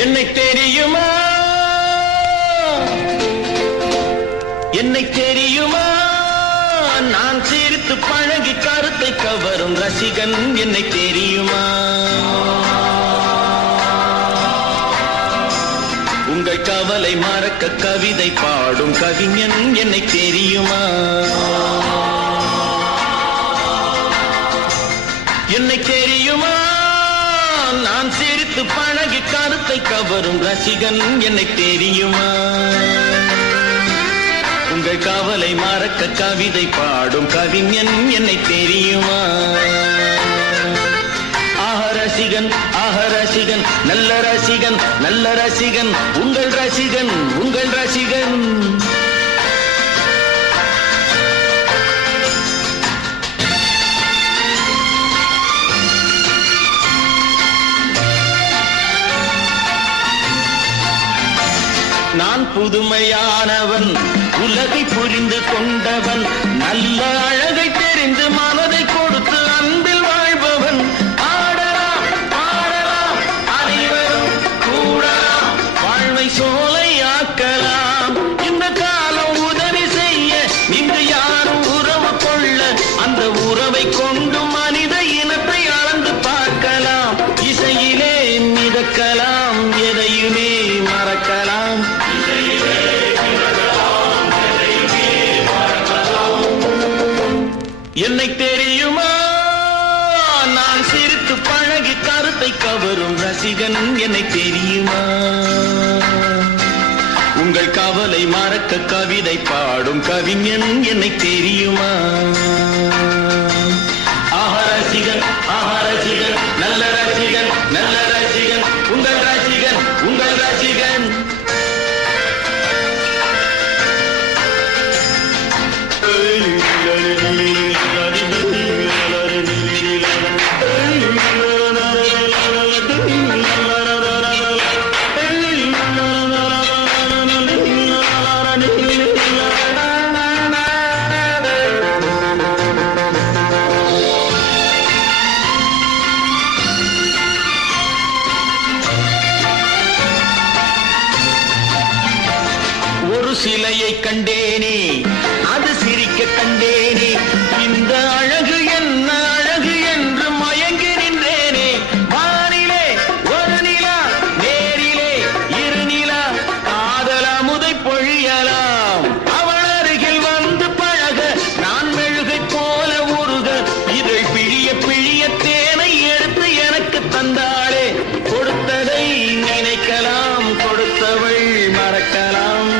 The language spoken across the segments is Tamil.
என்னை தெரியுமா என்னை தெரியுமா நான் சிரித்து பழகி கருத்தை கவரும் ரசிகன் என்னை தெரியுமா உங்கள் கவலை மறக்க கவிதை பாடும் கவிஞன் என்னை தெரியுமா என்னை தெரியுமா நான் சிரித்து பழகி கருத்தை கவரும் ரசிகன் என்னை தெரியுமா உங்கள் கவலை மறக்க கவிதை பாடும் கவிஞன் என்னை தெரியுமா ஆஹ ரசிகன் நல்ல ரசிகன் நல்ல ரசிகன் உங்கள் ரசிகன் உங்கள் ரசிகன் நான் புதுமையானவன் உலகை புரிந்து கொண்டவன் நல்ல அழகை தெரிந்து மனதை கொடுத்து அன்பில் வாழ்பவன் ஆடலாம் பாடலாம் அனைவரும் கூடலாம் வாழ்வை சோலையாக்கலாம் இந்த காலம் உதவி செய்ய இன்று யாரும் உறவு கொள்ள அந்த உறவை கொண்டு மனித இனத்தை அளந்து பார்க்கலாம் இசையிலே மிதக்கலாம் எதையுமே மறக்கலாம் என்னை தெரியுமா நான் சிரித்து பழகி கருத்தை கவரும் ரசிகன் என்னை தெரியுமா உங்கள் கவலை மறக்க கவிதை பாடும் கவிஞன் என்னை தெரியுமா ஆஹ ரசிகன் நல்ல ரசிகன் நல்ல ரசிகன் உங்கள் ரசிகன் உங்கள் ரசிகன் ஒரு சிலையை கண்டேனே அது சிரிக்க கண்டேனே இந்த அழகு என்ன அழகு என்று மயங்கி நின்றேனே வானிலே ஒரு நிலா நேரிலே இரு நிலா காதல் அமுதை பொழியலாம் அவள் அருகில் வந்து பழக நான் மெழுகை போல உருக இதழ் பிழிய பிழிய தேனை எடுத்து எனக்கு தந்தாளே கொடுத்ததை நினைக்கலாம் கொடுத்தவள் மறக்கலாம்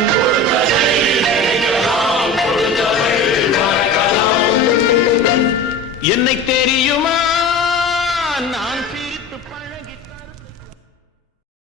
என்னை தெரியுமா